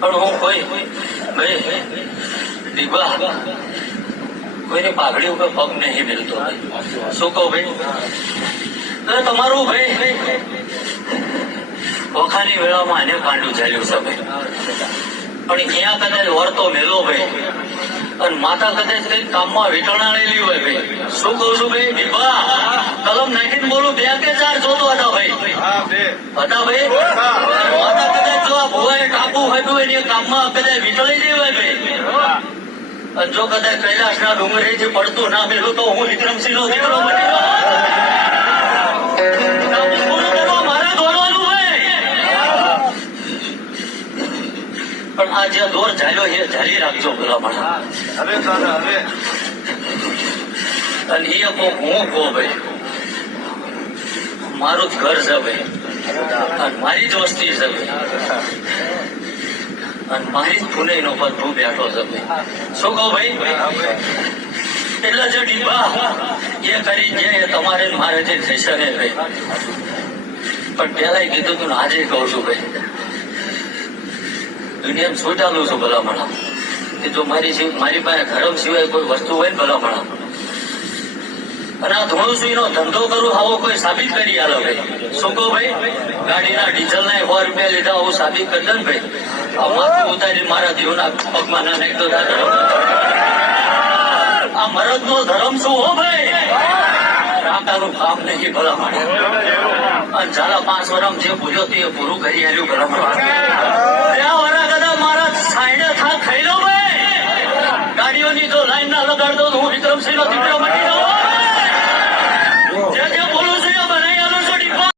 પણ હું કોઈ ભાઈ દીવા કોઈની પાઘડી ઉપર પગ નહીં મિલતો શું કહું ભાઈ તમારું ભાઈ ઓખાની વેળામાં આને કાંડું ચાલ્યું છે ભાઈ પણ અહીંયા કદાચ વર્તો મેલો ભાઈ અને માતા કદાચ કઈ કામમાં વીટણા લેલી હોય ભાઈ શું કઉ છું ભાઈ દીવા કલમ નાખીને બોલું 2 કે 4 જોતો હતા ભાઈ હતા ભાઈ માતા કદાચ જો આ ભુવાએ ટાપુ હતું એની કામમાં કદાચ વીટળી જઈ હોય ભાઈ અને જો કદાચ કૈલાસના ડુંગરેથી પડતું ના મેલું તો હું વિક્રમસિંહ નો દીકરો બની મારે દોડવાનું હોય પણ આ જે દોર ઝાલ્યો એ ઝાલી રાખજો ભલામણ અને એ કોક હું કહો ભાઈ મારું જ ઘર છે ભાઈ અને મારી જ વસ્તી છે ભાઈ અને મારી જ પુનઈ નો પદ હું બેઠો છે ભાઈ શું કહું ભાઈ એટલે જે ડીબા એ કરી જે તમારે મારે જે થશે ને ભાઈ પણ પેલા કીધું તું આજે કહું છું ભાઈ દુનિયામાં છૂટાલું છું ભલામણા કે જો મારી પાસે ધર્મ સિવાય કોઈ વસ્તુ હોય ને ભલામણા અને આ ધોળુસુઈ નો ધંધો કરું આવો કોઈ સાબિત કરી આલો ભાઈ શું કહું ભાઈ ગાડીના ડીઝલ ના 100 રૂપિયા લીધા આવું સાબિત કરી દે ને ભાઈ આ માથું ઉતારી મારા દેવના પગમાં ના નાખતો આ મરદ નો ધર્મ શું હો ભાઈ રાકાનું કામ નહીં ભલામણ અને ચાલા 5 વર્ષ જે ભૂલ્યો તે પૂરું કરી આવ્યું ભલામણ મારા સાઈડે ખાઈ લો ભાઈ ગાડીઓની જો લાઈન ના લગાડતો હું વિક્રમસિંહ નો દીકરો બની જાઉં